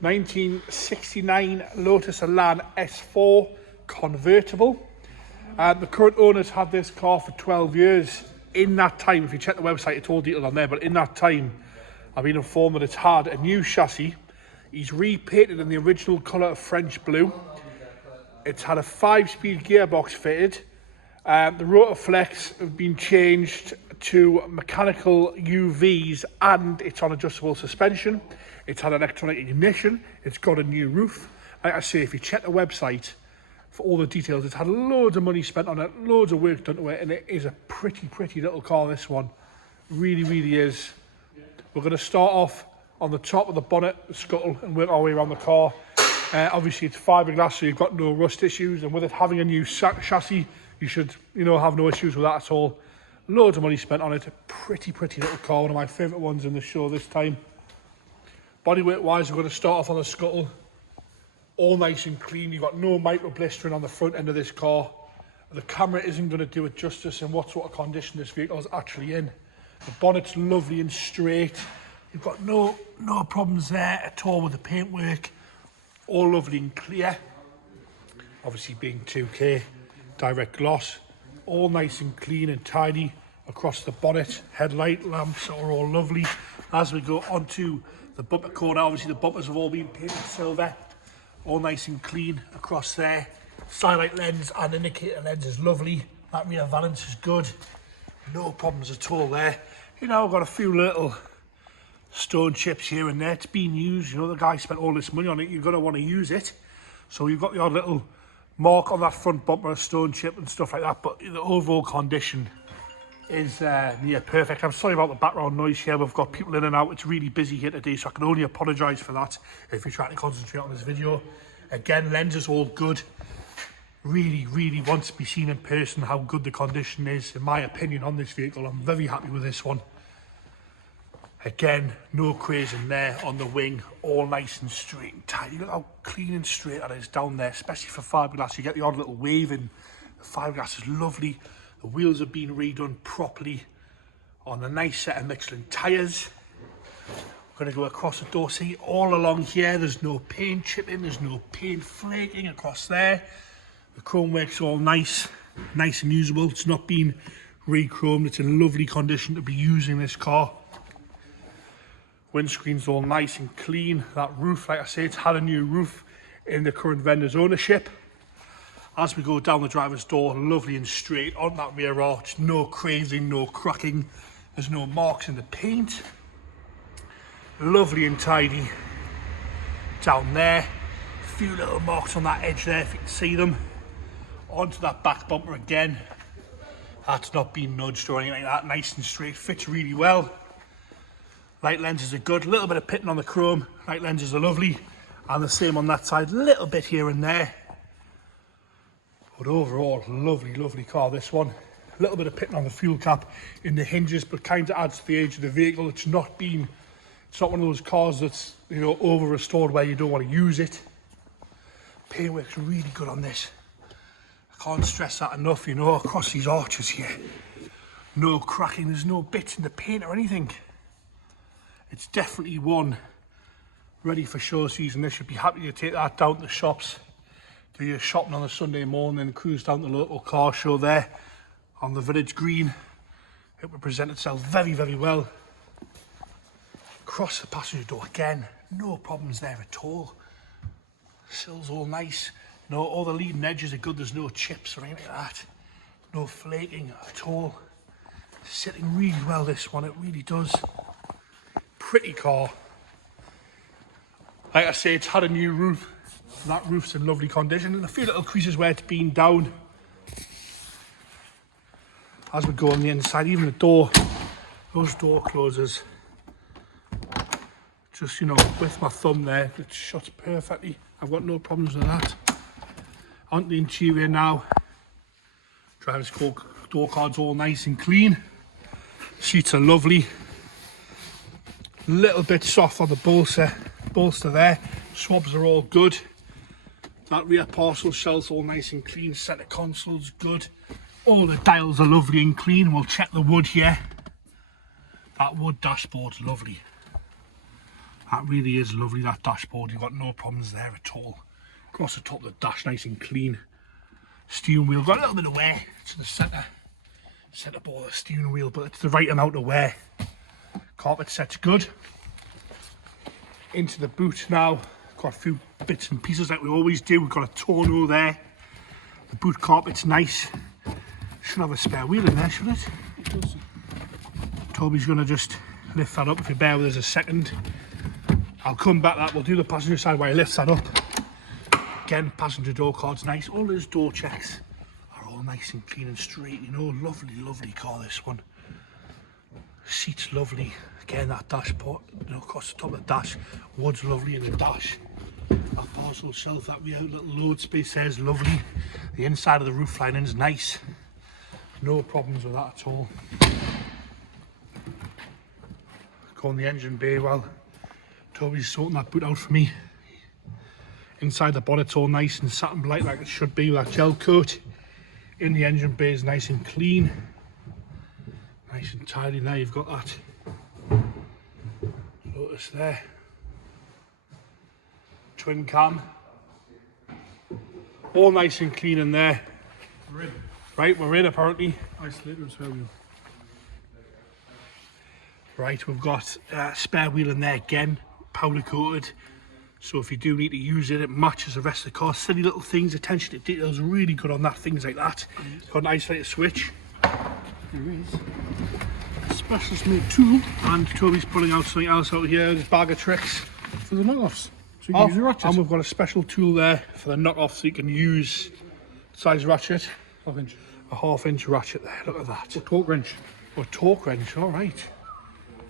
1969 Lotus Elan SE convertible. The current owners had this car for 12 years. In that time, if you check the website, it's all detailed on there, but in that time, I've been informed that it's had a new chassis. He's repainted in the original colour of French blue. It's had a 5-speed gearbox fitted. The rotor flex have been changed to mechanical UVs, and it's on adjustable suspension. It's had electronic ignition. It's got a new roof. Like I say, if you check the website for all the details, it's had loads of money spent on it, loads of work done to it, and it is a pretty little car, this one. Really is. We're going to start off on the top of the bonnet, the scuttle, and work our way around the car. Obviously it's fiberglass, so you've got no rust issues, and with it having a new chassis, you should, have no issues with that at all. Loads of money spent on it. A pretty little car, one of my favourite ones in the show this time. Bodywork wise, we're going to start off on the scuttle. All nice and clean. You've got no micro blistering on the front end of this car. The camera isn't going to do it justice in what sort of condition this vehicle is actually in. The bonnet's lovely and straight. You've got no problems there at all with the paintwork. All lovely and clear. Obviously being 2K, direct gloss. All nice and clean and tidy across the bonnet. Headlight lamps are all lovely. As we go onto the bumper corner, obviously the bumpers have all been painted silver. All nice and clean across there. Skylight lens and indicator lens is lovely. That rear valance is good. No problems at all there. I've got a few little stone chips here and there. It's been used. The guy spent all this money on it. You're going to want to use it. So you've got your little mark on that front bumper, a stone chip and stuff like that. But the overall condition is near perfect. I'm sorry about the background noise here. We've got people in and out. It's really busy here today, so I can only apologise for that if you're trying to concentrate on this video. Again, lens is all good. Really wants to be seen in person how good the condition is, in my opinion, on this vehicle. I'm very happy with this one. Again, no craze in there on the wing, all nice and straight and tidy. Look how clean and straight that is down there, especially for fiberglass. You get the odd little wave in. The fiberglass is lovely. The wheels have been redone properly on a nice set of Michelin tyres. We're going to go across the door. See, all along here, there's no paint chipping, there's no paint flaking across there. The chrome work's all nice and usable. It's not been re-chromed. It's in lovely condition to be using this car. Windscreen's all nice and clean. That roof, like I say, it's had a new roof in the current vendor's ownership. As we go down the driver's door, lovely and straight on that rear arch. No crazing, no cracking. There's no marks in the paint. Lovely and tidy down there. A few little marks on that edge there, if you can see them. Onto that back bumper again. That's not been nudged or anything like that. Nice and straight, fits really well. Light lenses are good. A little bit of pitting on the chrome. Light lenses are lovely. And the same on that side. A little bit here and there. But overall, lovely car, this one. A little bit of pitting on the fuel cap in the hinges, but kind of adds to the age of the vehicle. It's not one of those cars that's, over restored where you don't want to use it. Paintwork's really good on this. I can't stress that enough, across these arches here. No cracking, there's no bits in the paint or anything. It's definitely one ready for show season. They should be happy to take that down to the shops, do your shopping on a Sunday morning, and cruise down to the local car show there on the village green. It will present itself very well. Across the passenger door again, no problems there at all. Sills all nice. No, all the leading edges are good. There's no chips or anything like that. No flaking at all. Sitting really well, this one. It really does. Pretty car. Like I say, it's had a new roof. That roof's in lovely condition. And a few little creases where it's been down. As we go on the inside, even the door, those door closers. Just, with my thumb there, it shuts perfectly. I've got no problems with that. Onto the interior now. Driver's door card's all nice and clean. Seats are lovely. Little bit soft on the bolster there. Swabs are all good. That rear parcel shelf's all nice and clean. Center console's good. All the dials are lovely and clean. We'll check the wood here. That wood dashboard's lovely. That really is lovely, that dashboard. You've got no problems there at all. Across the top of the dash, nice and clean. Steering wheel, got a little bit of wear to the centre ball of the steering wheel, but it's the right amount of wear. Carpet set's good. Into the boot now. Got a few bits and pieces like we always do. We've got a tonneau there. The boot carpet's nice. Should have a spare wheel in there, should it? It does. Toby's going to just lift that up. If you bear with us a second, I'll come back that. We'll do the passenger side while he lifts that up. Again, passenger door card's nice. All those door checks are all nice and clean and straight. You know, lovely, lovely car, this one. Seat's lovely. Again, that dashboard, you know, across the top of the dash. Wood's lovely in the dash. That parcel shelf, that wee little load space there is lovely. The inside of the roof lining's nice. No problems with that at all. Go in the engine bay while Toby's sorting that boot out for me. Inside the bonnet's all nice and satin black like it should be with that gel coat. In the engine bay is nice and clean. Nice and tidy. Now you've got that Lotus there. Twin cam. All nice and clean in there. We're in. Right, we're in apparently. Isolator spare wheel. Right, we've got a spare wheel in there again, powder coated. So if you do need to use it, it matches the rest of the car. Silly little things, attention to detail is really good on that, things like that. Got an isolator switch. There is a specialist made tool. And Toby's pulling out something else out here, this bag of tricks. For the knockoffs. So you can use a ratchet. And we've got a special tool there for the knock-off so you can use size ratchet. 1/2 inch. A 1/2 inch ratchet there, look at that. Or torque wrench. Or torque wrench, all right.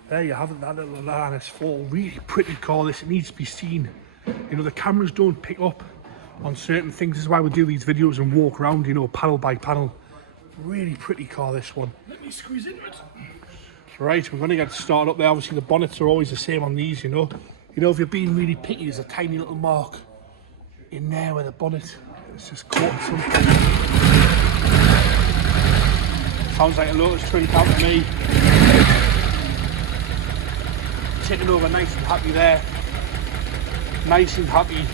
There you have it, that little Elan S4. Really pretty car, this, it needs to be seen. You know, the cameras don't pick up on certain things. This is why we do these videos and walk around, you know, panel by panel. Really pretty car, this one. Let me squeeze into it. Right, we're going to get started up there. Obviously, the bonnets are always the same on these, you know. You know, if you're being really picky, there's a tiny little mark in there where the bonnet is just caught something. Sounds like a Lotus twin cam to me. Taking over nice and happy there. Nice and happy.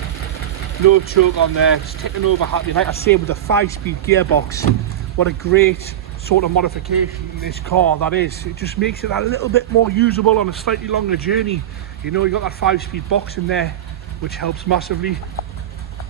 No choke on there. It's taking over happy. Like I say, with the 5-speed gearbox, what a great sort of modification in this car that is. It just makes it a little bit more usable on a slightly longer journey. You know, you got that 5-speed box in there, which helps massively.